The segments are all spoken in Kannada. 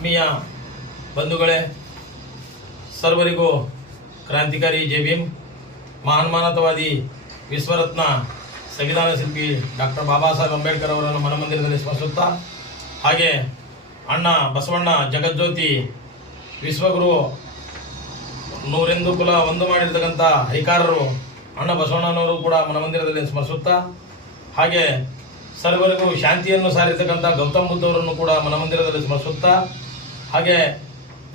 ಆತ್ಮೀಯ ಬಂಧುಗಳೇ, ಸರ್ವರಿಗೂ ಕ್ರಾಂತಿಕಾರಿ ಜೈ ಭೀಮ್. ಮಹಾನ್ಮಾನತವಾದಿ ವಿಶ್ವರತ್ನ ಸಂವಿಧಾನ ಶಿಲ್ಪಿ ಡಾಕ್ಟರ್ ಬಾಬಾ ಸಾಹೇಬ್ ಅಂಬೇಡ್ಕರ್ ಅವರನ್ನು ಮನಮಂದಿರದಲ್ಲಿ ಸ್ಮರಿಸುತ್ತಾ, ಹಾಗೆ ಅಣ್ಣ ಬಸವಣ್ಣ ಜಗಜ್ಯೋತಿ ವಿಶ್ವಗುರು ನೂರೆಂದು ಕುಲ ಒಂದು ಮಾಡಿರ್ತಕ್ಕಂಥ ಹರಿಕಾರರು ಅಣ್ಣ ಬಸವಣ್ಣನವರು ಕೂಡ ಮನಮಂದಿರದಲ್ಲಿ ಸ್ಮರಿಸುತ್ತಾ, ಹಾಗೆ ಸರ್ವರಿಗೂ ಶಾಂತಿಯನ್ನು ಸಾರಿರ್ತಕ್ಕಂಥ ಗೌತಮ್ ಬುದ್ಧವರನ್ನು ಕೂಡ ಮನಮಂದಿರದಲ್ಲಿ ಸ್ಮರಿಸುತ್ತಾ, ಹಾಗೆ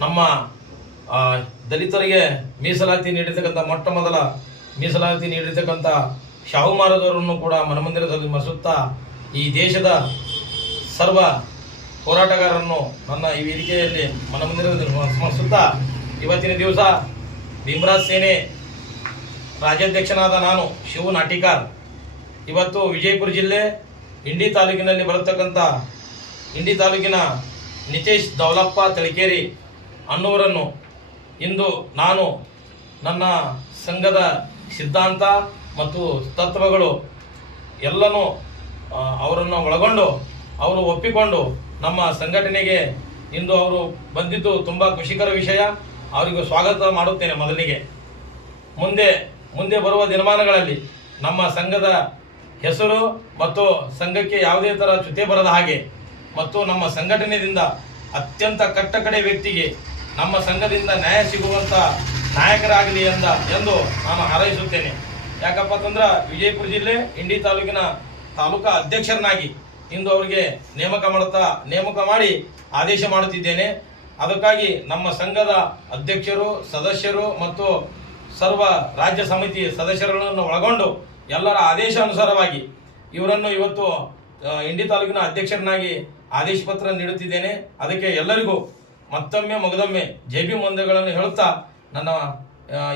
ನಮ್ಮ ದಲಿತರಿಗೆ ಮೀಸಲಾತಿ ನೀಡಿರ್ತಕ್ಕಂಥ ಮೊಟ್ಟ ಮೊದಲ ಮೀಸಲಾತಿ ನೀಡಿರ್ತಕ್ಕಂಥ ಶಾಹು ಮಹಾರಾಜರನ್ನು ಕೂಡ ಮನಮಂದಿರದಲ್ಲಿ ಸ್ಮರಿಸುತ್ತಾ, ಈ ದೇಶದ ಸರ್ವ ಹೋರಾಟಗಾರರನ್ನು ನನ್ನ ಈ ವೇದಿಕೆಯಲ್ಲಿ ಮನಮಂದಿರದಲ್ಲಿ ಸ್ಮರಿಸುತ್ತಾ, ಇವತ್ತಿನ ದಿವಸ ಭೀಮರಾಜ್ ಸೇನೆ ರಾಜ್ಯಾಧ್ಯಕ್ಷನಾದ ನಾನು ಶಿವು ನಾಟಿಕಾರ್ ಇವತ್ತು ವಿಜಯಪುರ ಜಿಲ್ಲೆ ಇಂಡಿ ತಾಲೂಕಿನಲ್ಲಿ ಬರತಕ್ಕಂಥ ಇಂಡಿ ತಾಲೂಕಿನ ನಿತೇಶ್ ದೌಲಪ್ಪ ತಳಿಕೇರಿ ಅನ್ನೋರನ್ನು ಇಂದು ನಾನು ನನ್ನ ಸಂಘದ ಸಿದ್ಧಾಂತ ಮತ್ತು ತತ್ವಗಳು ಎಲ್ಲನೂ ಅವರನ್ನು ಒಳಗೊಂಡು ಅವರು ಒಪ್ಪಿಕೊಂಡು ನಮ್ಮ ಸಂಘಟನೆಗೆ ಇಂದು ಅವರು ಬಂದಿದ್ದು ತುಂಬ ಖುಷಿಕರ ವಿಷಯ. ಅವರಿಗೂ ಸ್ವಾಗತ ಮಾಡುತ್ತೇನೆ. ಮೊದಲಿಗೆ ಮುಂದೆ ಬರುವ ದಿನಮಾನಗಳಲ್ಲಿ ನಮ್ಮ ಸಂಘದ ಹೆಸರು ಮತ್ತು ಸಂಘಕ್ಕೆ ಯಾವುದೇ ಥರ ಚ್ಯುತಿ ಬರದ ಹಾಗೆ ಮತ್ತು ನಮ್ಮ ಸಂಘಟನೆಯಿಂದ ಅತ್ಯಂತ ಕಟ್ಟಕಡೆ ವ್ಯಕ್ತಿಗೆ ನಮ್ಮ ಸಂಘದಿಂದ ನ್ಯಾಯ ಸಿಗುವಂಥ ನಾಯಕರಾಗಲಿ ಎಂದು ನಾನು ಹಾರೈಸುತ್ತೇನೆ. ಯಾಕಪ್ಪ ಅಂತಂದ್ರೆ ವಿಜಯಪುರ ಜಿಲ್ಲೆ ಇಂಡಿ ತಾಲೂಕಿನ ತಾಲೂಕಾ ಅಧ್ಯಕ್ಷರನ್ನಾಗಿ ಇಂದು ಅವರಿಗೆ ನೇಮಕ ಮಾಡಿ ಆದೇಶ ಮಾಡುತ್ತಿದ್ದೇನೆ. ಅದಕ್ಕಾಗಿ ನಮ್ಮ ಸಂಘದ ಅಧ್ಯಕ್ಷರು, ಸದಸ್ಯರು ಮತ್ತು ಸರ್ವ ರಾಜ್ಯ ಸಮಿತಿ ಸದಸ್ಯರುಗಳನ್ನು ಒಳಗೊಂಡು ಎಲ್ಲರ ಆದೇಶ ಅನುಸಾರವಾಗಿ ಇವರನ್ನು ಇವತ್ತು ಇಂಡಿ ತಾಲೂಕಿನ ಅಧ್ಯಕ್ಷರನ್ನಾಗಿ ಆದೇಶ ಪತ್ರ ನೀಡುತ್ತಿದ್ದೇನೆ. ಅದಕ್ಕೆ ಎಲ್ಲರಿಗೂ ಮತ್ತೊಮ್ಮೆ ಮಗದೊಮ್ಮೆ ಜೈ ಭೀಮ್ ವಂದನೆಗಳನ್ನು ಹೇಳುತ್ತಾ ನನ್ನ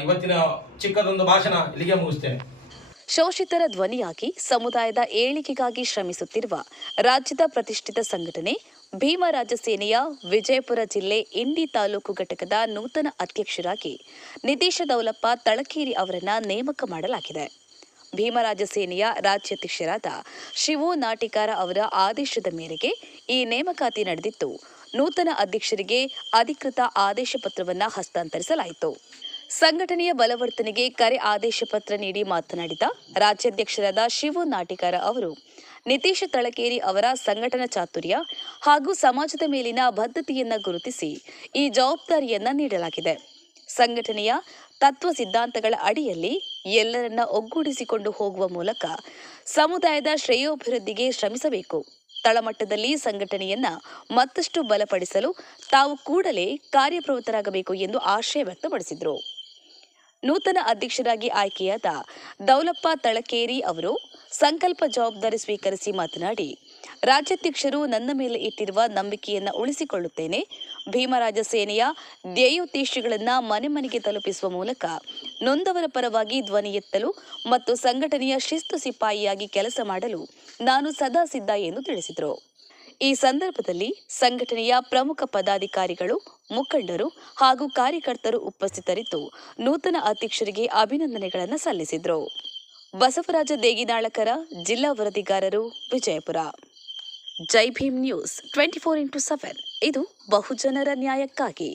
ಇವತ್ತಿನ ಚಿಕ್ಕದೊಂದು ಭಾಷಣ ಇಲ್ಲಿಗೆ ಮುಗಿಸ್ತೇನೆ. ಶೋಷಿತರ ಧ್ವನಿಯಾಗಿ ಸಮುದಾಯದ ಏಳಿಗೆಗಾಗಿ ಶ್ರಮಿಸುತ್ತಿರುವ ರಾಜ್ಯದ ಪ್ರತಿಷ್ಠಿತ ಸಂಘಟನೆ ಭೀಮರಾಜ ಸೇನೆಯ ವಿಜಯಪುರ ಜಿಲ್ಲೆ ಇಂಡಿ ತಾಲೂಕು ಘಟಕದ ನೂತನ ಅಧ್ಯಕ್ಷರಾಗಿ ನಿತೇಶ ದೌಲಪ್ಪ ತಳಕೇರಿ ಅವರನ್ನ ನೇಮಕ ಮಾಡಲಾಗಿದೆ. ಭೀಮರಾಜ ಸೇನೆಯ ರಾಜ್ಯಾಧ್ಯಕ್ಷರಾದ ಶಿವು ನಾಟಿಕಾರ ಅವರ ಆದೇಶದ ಮೇರೆಗೆ ಈ ನೇಮಕಾತಿ ನಡೆದಿದ್ದು, ನೂತನ ಅಧ್ಯಕ್ಷರಿಗೆ ಅಧಿಕೃತ ಆದೇಶ ಪತ್ರವನ್ನು ಹಸ್ತಾಂತರಿಸಲಾಯಿತು. ಸಂಘಟನೆಯ ಬಲವರ್ಧನೆಗೆ ಕರೆ ಆದೇಶ ಪತ್ರ ನೀಡಿ ಮಾತನಾಡಿದ ರಾಜ್ಯಾಧ್ಯಕ್ಷರಾದ ಶಿವು ನಾಟಿಕಾರ ಅವರು, ನಿತೇಶ ತಳಕೇರಿ ಅವರ ಸಂಘಟನಾ ಚಾತುರ್ಯ ಹಾಗೂ ಸಮಾಜದ ಮೇಲಿನ ಬದ್ಧತೆಯನ್ನ ಗುರುತಿಸಿ ಈ ಜವಾಬ್ದಾರಿಯನ್ನ ನೀಡಲಾಗಿದೆ. ಸಂಘಟನೆಯ ತತ್ವ ಸಿದ್ಧಾಂತಗಳ ಅಡಿಯಲ್ಲಿ ಎಲ್ಲರನ್ನ ಒಗ್ಗೂಡಿಸಿಕೊಂಡು ಹೋಗುವ ಮೂಲಕ ಸಮುದಾಯದ ಶ್ರೇಯೋಭಿವೃದ್ಧಿಗೆ ಶ್ರಮಿಸಬೇಕು. ತಳಮಟ್ಟದಲ್ಲಿ ಸಂಘಟನೆಯನ್ನ ಮತ್ತಷ್ಟು ಬಲಪಡಿಸಲು ತಾವು ಕೂಡಲೇ ಕಾರ್ಯಪ್ರವೃತ್ತರಾಗಬೇಕು ಎಂದು ಆಶಯ ವ್ಯಕ್ತಪಡಿಸಿದರು. ನೂತನ ಅಧ್ಯಕ್ಷರಾಗಿ ಆಯ್ಕೆಯಾದ ದೌಲಪ್ಪ ತಳಕೇರಿ ಅವರು ಸಂಕಲ್ಪ ಜವಾಬ್ದಾರಿ ಸ್ವೀಕರಿಸಿ ಮಾತನಾಡಿ, ರಾಜ್ಯಾಧ್ಯಕ್ಷರು ನನ್ನ ಮೇಲೆ ಇಟ್ಟಿರುವ ನಂಬಿಕೆಯನ್ನು ಉಳಿಸಿಕೊಳ್ಳುತ್ತೇನೆ. ಭೀಮರಾಜ ಸೇನೆಯ ಧ್ಯೇಯೋದ್ದೇಶಗಳನ್ನು ಮನೆ ಮನೆಗೆ ತಲುಪಿಸುವ ಮೂಲಕ ನೊಂದವರ ಪರವಾಗಿ ಧ್ವನಿ ಎತ್ತಲು ಮತ್ತು ಸಂಘಟನೆಯ ಶಿಸ್ತು ಸಿಪಾಯಿಯಾಗಿ ಕೆಲಸ ಮಾಡಲು ನಾನು ಸದಾ ಸಿದ್ಧ ಎಂದು ತಿಳಿಸಿದರು. ಈ ಸಂದರ್ಭದಲ್ಲಿ ಸಂಘಟನೆಯ ಪ್ರಮುಖ ಪದಾಧಿಕಾರಿಗಳು, ಮುಖಂಡರು ಹಾಗೂ ಕಾರ್ಯಕರ್ತರು ಉಪಸ್ಥಿತರಿದ್ದು ನೂತನ ಅಧ್ಯಕ್ಷರಿಗೆ ಅಭಿನಂದನೆಗಳನ್ನು ಸಲ್ಲಿಸಿದರು. ಬಸವರಾಜ ದೇಗಿನಾಳಕರ, ಜಿಲ್ಲಾ ವರದಿಗಾರರು, ವಿಜಯಪುರ. ಜೈ ಭೀಮ್ ನ್ಯೂಸ್ 24x7 ಇದು ಬಹುಜನರ ನ್ಯಾಯಕ್ಕಾಗಿ.